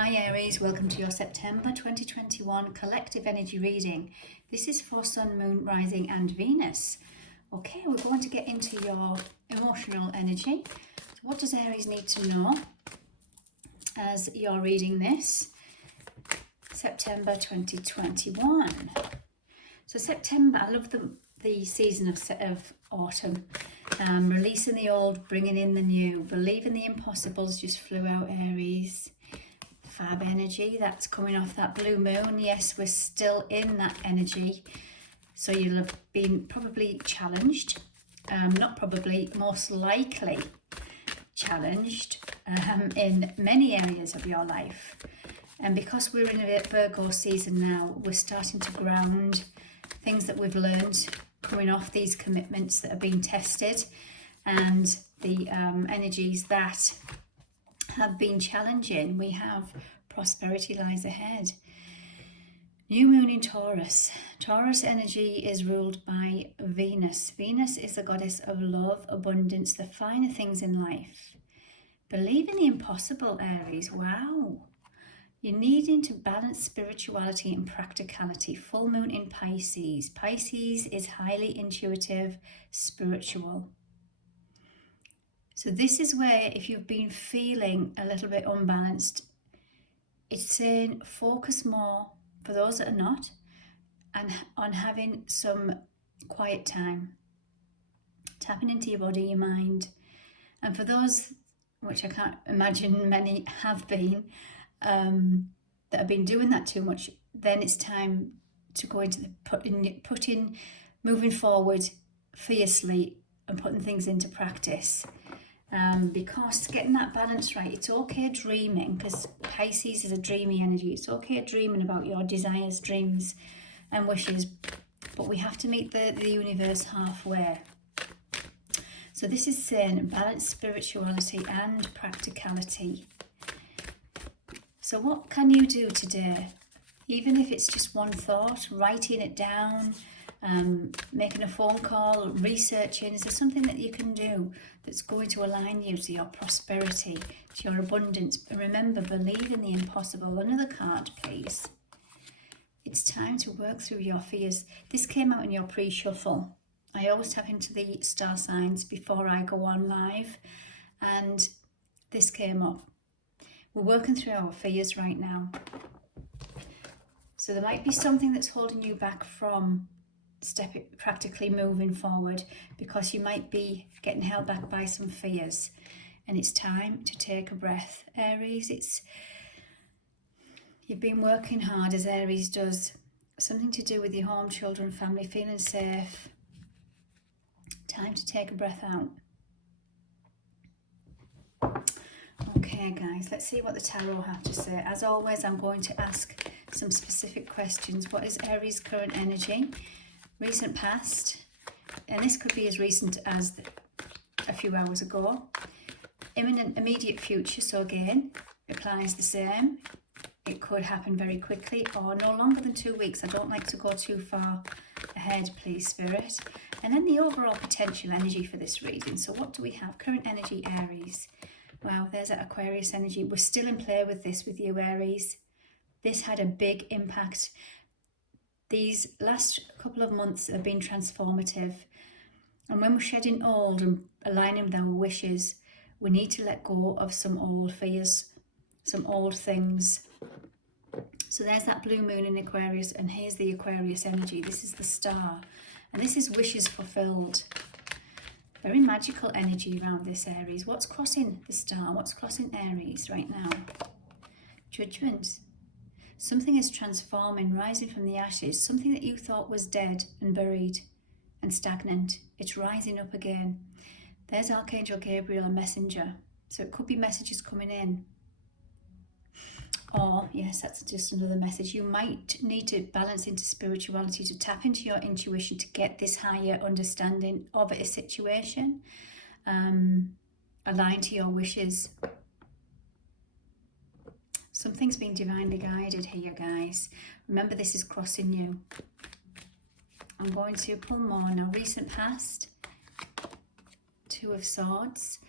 Hi Aries, welcome to your September 2021 collective energy reading. This is for Sun, Moon, Rising and Venus. Okay, we're going to get into your emotional energy. So what does Aries need to know as you're reading this? September 2021. So September, I love the season of autumn. Releasing the old, bringing in the new. Believing the impossibles just flew out, Aries. Fab energy, that's coming off that blue moon. Yes, we're still in that energy. So you'll have been probably challenged. Most likely challenged in many areas of your life. And because we're in a Virgo season now, we're starting to ground things that we've learned coming off these commitments that have been tested, and the energies that have been challenging. We have prosperity lies ahead. New moon in Taurus. Taurus energy is ruled by Venus. Venus is the goddess of love, abundance, the finer things in life. Believe in the impossible, Aries. Wow. You're needing to balance spirituality and practicality. Full moon in Pisces. Pisces is highly intuitive, spiritual. So this is where, if you've been feeling a little bit unbalanced, it's saying focus more, for those that are not, and on having some quiet time, tapping into your body, your mind. And for those, which I can't imagine many have been, that have been doing that too much, then it's time to go into the moving forward fiercely and putting things into practice. Because getting that balance right, it's okay dreaming, because Pisces is a dreamy energy. It's okay dreaming about your desires, dreams and wishes, but we have to meet the universe halfway. So this is saying balance spirituality and practicality. So what can you do today? Even if it's just one thought, writing it down, making a phone call, researching. Is there something that you can do that's going to align you to your prosperity, to your abundance? And remember, believe in the impossible. Another card, please. It's time to work through your fears. This came out in your pre-shuffle. I always tap into the star signs before I go on live, and this came up. We're working through our fears right now. So there might be something that's holding you back from practically moving forward, because you might be getting held back by some fears, and it's time to take a breath, Aries. You've been working hard, as Aries does, something to do with your home, children, family, feeling safe. Time to take a breath out. Okay guys, let's see what the tarot have to say. As always, I'm going to ask some specific questions. What is Aries' current energy? Recent past, and this could be as recent as a few hours ago. Imminent, immediate future, so again, applies the same. It could happen very quickly or no longer than 2 weeks. I don't like to go too far ahead, please, Spirit. And then the overall potential energy for this reading. So what do we have? Current energy, Aries. Wow, there's that Aquarius energy. We're still in play with this with you, Aries. This had a big impact. These last couple of months have been transformative. And when we're shedding old and aligning with our wishes, we need to let go of some old fears, some old things. So there's that blue moon in Aquarius, and here's the Aquarius energy. This is the star, and this is wishes fulfilled. Very magical energy around this, Aries. What's crossing the star? What's crossing Aries right now? Judgment. Something is transforming, rising from the ashes. Something that you thought was dead and buried and stagnant. It's rising up again. There's Archangel Gabriel, a messenger. So it could be messages coming in. Or, yes, that's just another message. You might need to balance into spirituality, to tap into your intuition to get this higher understanding of a situation, aligned to your wishes. Something's being divinely guided here, guys. Remember, this is crossing you. I'm going to pull more now. Recent past, Two of Swords,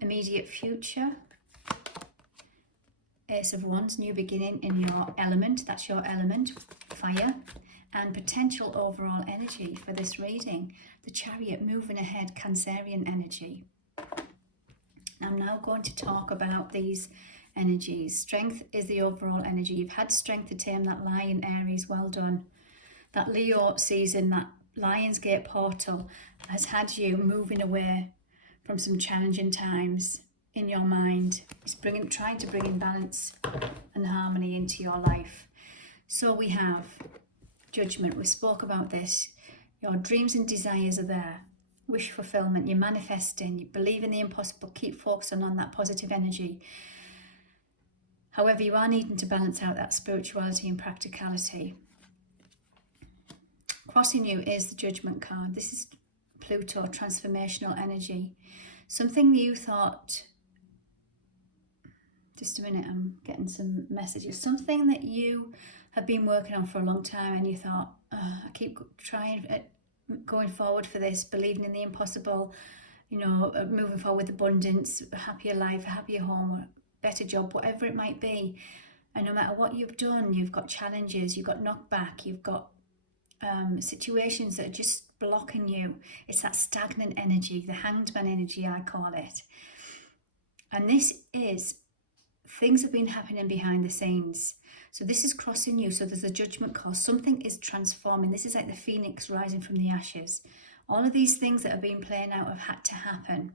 immediate future, Ace of Wands, new beginning in your element. That's your element, fire. And potential overall energy for this reading. The Chariot, moving ahead, Cancerian energy. I'm now going to talk about these energies. Strength is the overall energy. You've had strength to tame that lion, Aries, well done. That Leo season, that Lionsgate portal has had you moving away from some challenging times in your mind. It's trying to bring in balance and harmony into your life. So we have Judgment. We spoke about this. Your dreams and desires are there. Wish fulfillment. You're manifesting. You believe in the impossible. Keep focusing on that positive energy. However, you are needing to balance out that spirituality and practicality. Crossing you is the Judgment card. This is Pluto, transformational energy. Something you thought, just a minute, I'm getting some messages. Something that you have been working on for a long time and you thought, I keep trying, going forward for this, believing in the impossible, you know, moving forward with abundance, a happier life, a happier home, a better job, whatever it might be. And no matter what you've done, you've got challenges, you've got knockback, you've got situations that are just blocking you. It's that stagnant energy, the hanged man energy, I call it. And this is, things have been happening behind the scenes. So this is crossing you. So there's a Judgment call. Something is transforming. This is like the phoenix rising from the ashes. All of these things that have been playing out have had to happen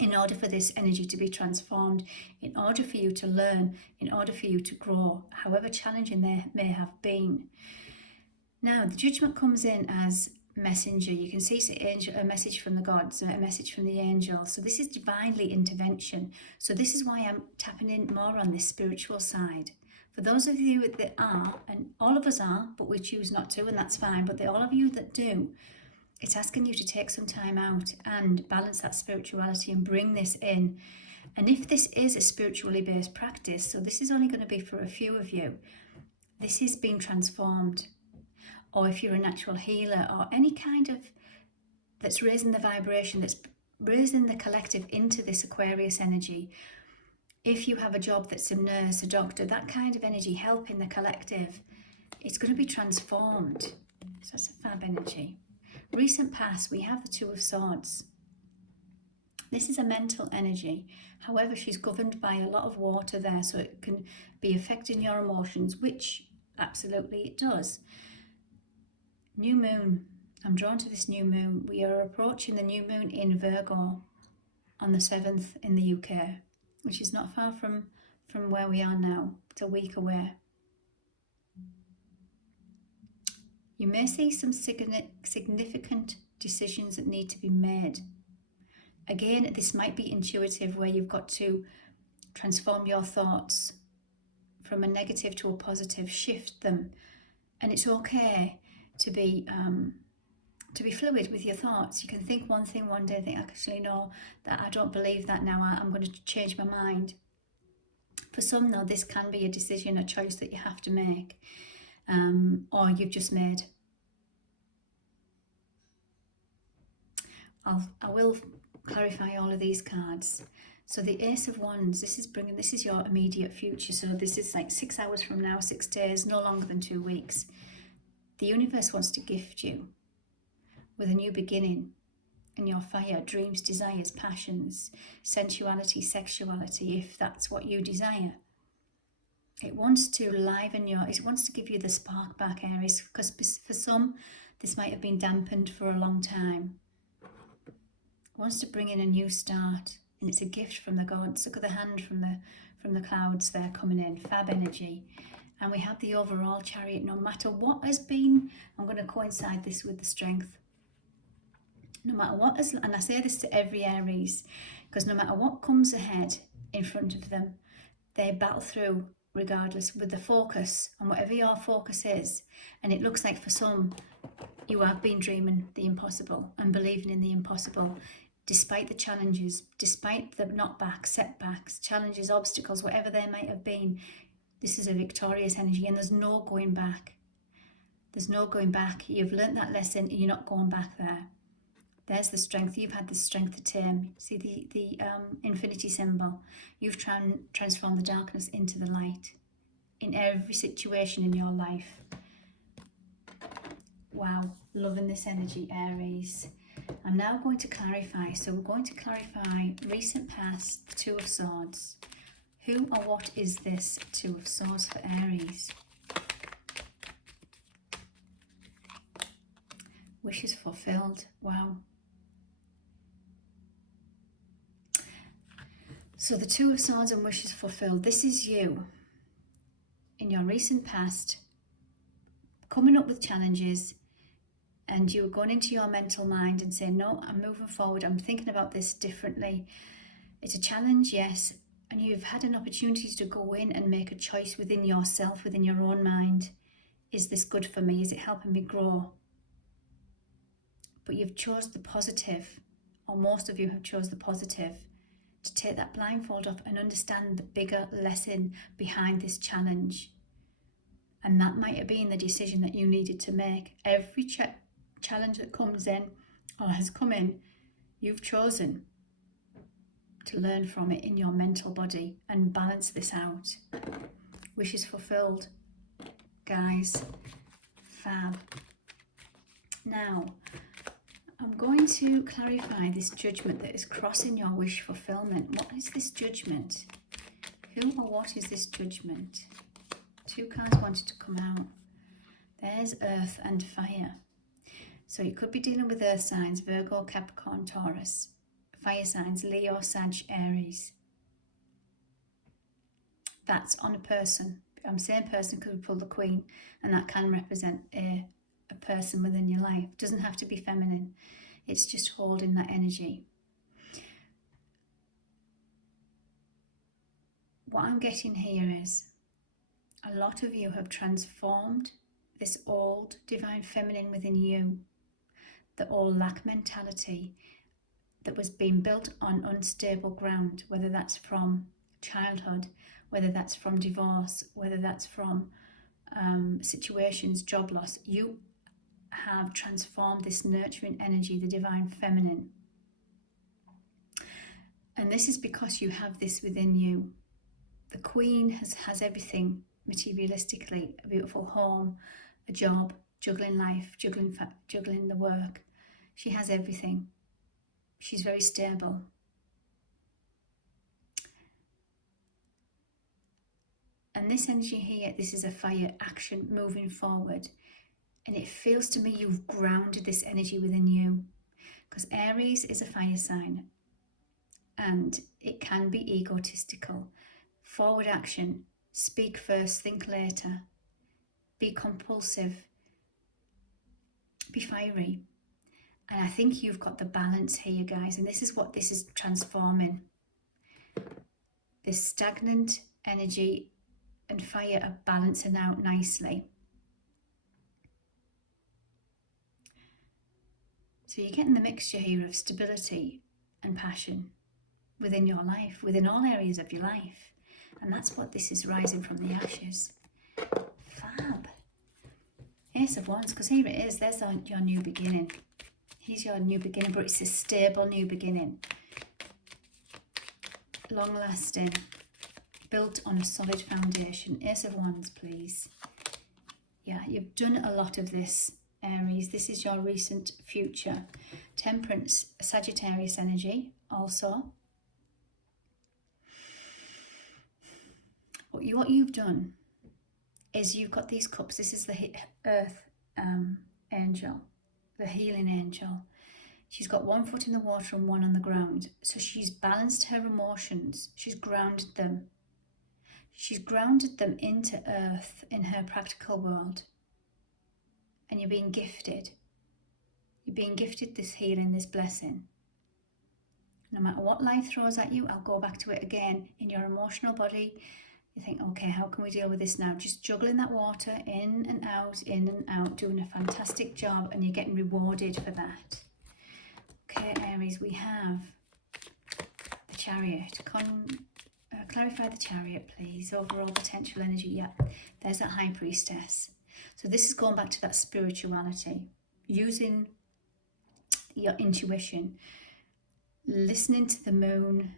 in order for this energy to be transformed, in order for you to learn, in order for you to grow, however challenging they may have been. Now, the Judgment comes in as messenger. You can see it's a message from the gods, a message from the angels. So this is divinely intervention. So this is why I'm tapping in more on this spiritual side. For those of you that are, and all of us are, but we choose not to, and that's fine, but all of you that do, it's asking you to take some time out and balance that spirituality and bring this in. And if this is a spiritually based practice, so this is only going to be for a few of you, this is being transformed. Or if you're a natural healer or any kind of, that's raising the vibration, that's raising the collective into this Aquarius energy. If you have a job that's a nurse, a doctor, that kind of energy helping the collective, it's going to be transformed. So that's a fab energy. Recent past, we have the Two of Swords. This is a mental energy. However, she's governed by a lot of water there, so it can be affecting your emotions, which absolutely it does. New moon. I'm drawn to this new moon. We are approaching the new moon in Virgo on the 7th in the UK, which is not far from where we are now. It's a week away. You may see some significant decisions that need to be made. Again, this might be intuitive, where you've got to transform your thoughts from a negative to a positive, shift them. And it's okay to be fluid with your thoughts. You can think one thing one day and think, actually no, that I don't believe that now, I'm going to change my mind. For some though, this can be a decision, a choice that you have to make, or you've just made. I will clarify all of these cards. So the Ace of Wands, this is your immediate future. So this is like 6 hours from now, 6 days, no longer than 2 weeks. The universe wants to gift you with a new beginning in your fire, dreams, desires, passions, sensuality, sexuality, if that's what you desire. It wants to liven it wants to give you the spark back, Aries, because for some, this might have been dampened for a long time. It wants to bring in a new start, and it's a gift from the gods. Look at the hand from the clouds there coming in, fab energy. And we have the overall Chariot. No matter what has been, I'm going to coincide this with the Strength. No matter what is, and I say this to every Aries, because no matter what comes ahead in front of them, they battle through regardless with the focus on whatever your focus is. And it looks like for some, you have been dreaming the impossible and believing in the impossible, despite the challenges, despite the knockbacks, setbacks, challenges, obstacles, whatever they might have been. This is a victorious energy, and there's no going back. There's no going back. You've learnt that lesson, and you're not going back there. There's the strength. You've had the strength to tame. See the infinity symbol. You've transformed the darkness into the light in every situation in your life. Wow, loving this energy, Aries. I'm now going to clarify. So we're going to clarify recent past, the Two of Swords. Who or what is this Two of Swords for Aries? Wishes fulfilled. Wow. So the Two of Swords and wishes fulfilled. This is you in your recent past, coming up with challenges, and you're going into your mental mind and saying, no, I'm moving forward. I'm thinking about this differently. It's a challenge, yes. And you've had an opportunity to go in and make a choice within yourself, within your own mind. Is this good for me? Is it helping me grow? But you've chose the positive, or most of you have chose the positive, to take that blindfold off and understand the bigger lesson behind this challenge. And that might have been the decision that you needed to make. Every challenge that comes in or has come in, you've chosen to learn from it in your mental body and balance this out. Wishes fulfilled, guys. Fab. Now, I'm going to clarify this judgment that is crossing your wish fulfillment. What is this judgment? Who or what is this judgment? Two cards wanted to come out. There's Earth and Fire. So you could be dealing with Earth signs, Virgo, Capricorn, Taurus. Fire signs, Leo, Sag, Aries. That's on a person. I'm saying person because we pulled the Queen, and that can represent a person within your life. It doesn't have to be feminine. It's just holding that energy. What I'm getting here is a lot of you have transformed this old divine feminine within you, the all lack mentality that was being built on unstable ground, whether that's from childhood, whether that's from divorce, whether that's from situations, job loss. You have transformed this nurturing energy, the divine feminine. And this is because you have this within you. The Queen has everything materialistically, a beautiful home, a job, juggling life, juggling the work. She has everything. She's very stable. And this energy here, this is a fire action moving forward. And it feels to me you've grounded this energy within you. Because Aries is a fire sign. And it can be egotistical. Forward action, speak first, think later. Be compulsive. Be fiery. And I think you've got the balance here, guys. And this is what this is transforming. This stagnant energy and fire are balancing out nicely. So you're getting the mixture here of stability and passion within your life, within all areas of your life. And that's what this is rising from the ashes. Fab. Ace of Wands, because here it is. There's your new beginning. Here's your new beginning, but it's a stable new beginning. Long lasting. Built on a solid foundation. Ace of Wands, please. Yeah, you've done a lot of this, Aries. This is your recent future. Temperance, Sagittarius energy also. What you've done is you've got these cups. This is the Earth angel, the healing angel. She's got one foot in the water and one on the ground. So she's balanced her emotions. She's grounded them. She's grounded them into Earth in her practical world. And you're being gifted. You're being gifted this healing, this blessing. No matter what life throws at you, I'll go back to it again. In your emotional body, you think, okay, how can we deal with this now? Just juggling that water in and out, doing a fantastic job, and you're getting rewarded for that. Okay, Aries, we have the Chariot. Clarify the Chariot, please. Overall potential energy. Yeah, there's that High Priestess. So this is going back to that spirituality. Using your intuition, listening to the moon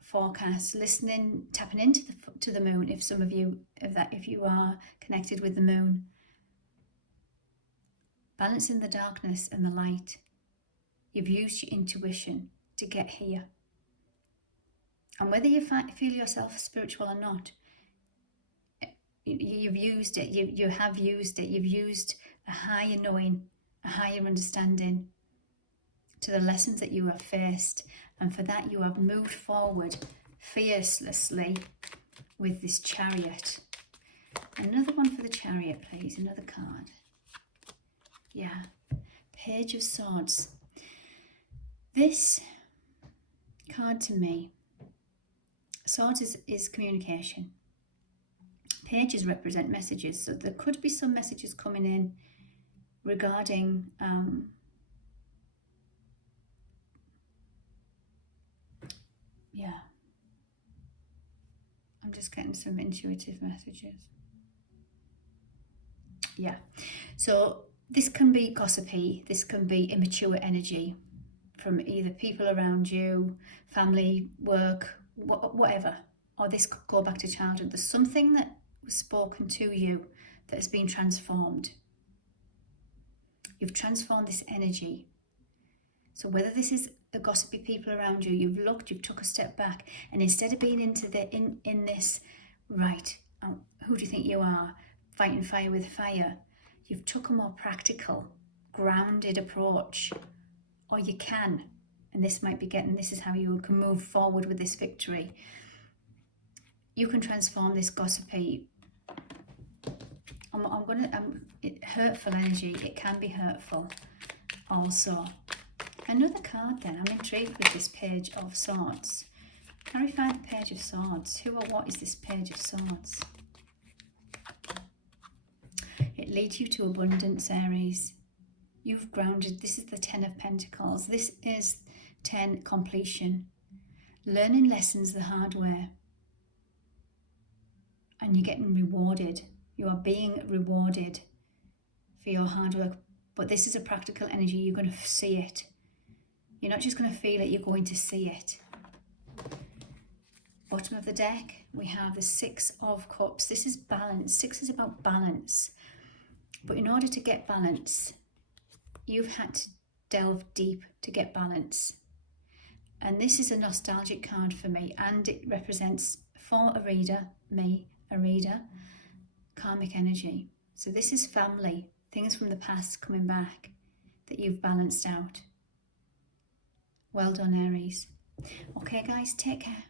forecast, tapping into the moon. If some of you, if you are connected with the moon, balancing the darkness and the light. You've used your intuition to get here. And whether you feel yourself spiritual or not, you've used it. You have used it. You've used a higher knowing, a higher understanding to the lessons that you have faced. And for that, you have moved forward fiercely with this Chariot. Another one for the Chariot, please. Another card. Yeah. Page of Swords. This card to me, Swords is communication. Pages represent messages, so there could be some messages coming in regarding I'm just getting some intuitive messages. Yeah, so this can be gossipy, this can be immature energy from either people around you, family, work, whatever, or this could go back to childhood. There's something that was spoken to you that has been transformed. You've transformed this energy. So whether this is the gossipy people around you, you've took a step back, and instead of being into in this, right, who do you think you are, fighting fire with fire, you've took a more practical, grounded approach, or you can, and this is how you can move forward with this victory. You can transform this gossipy, hurtful energy. It can be hurtful also. Another card then. I'm intrigued with this Page of Swords. Clarify the Page of Swords. Who or what is this Page of Swords? It leads you to abundance, Aries. You've grounded. This is the 10 of Pentacles. This is 10, completion. Learning lessons the hard way. And you're getting rewarded. You are being rewarded for your hard work. But this is a practical energy. You're going to see it. You're not just going to feel it, you're going to see it. Bottom of the deck, we have the 6 of Cups. This is balance. 6 is about balance. But in order to get balance, you've had to delve deep to get balance. And this is a nostalgic card for me, and it represents, for a reader, me, a reader, karmic energy. So this is family, things from the past coming back that you've balanced out. Well done, Aries. Okay, guys, take care.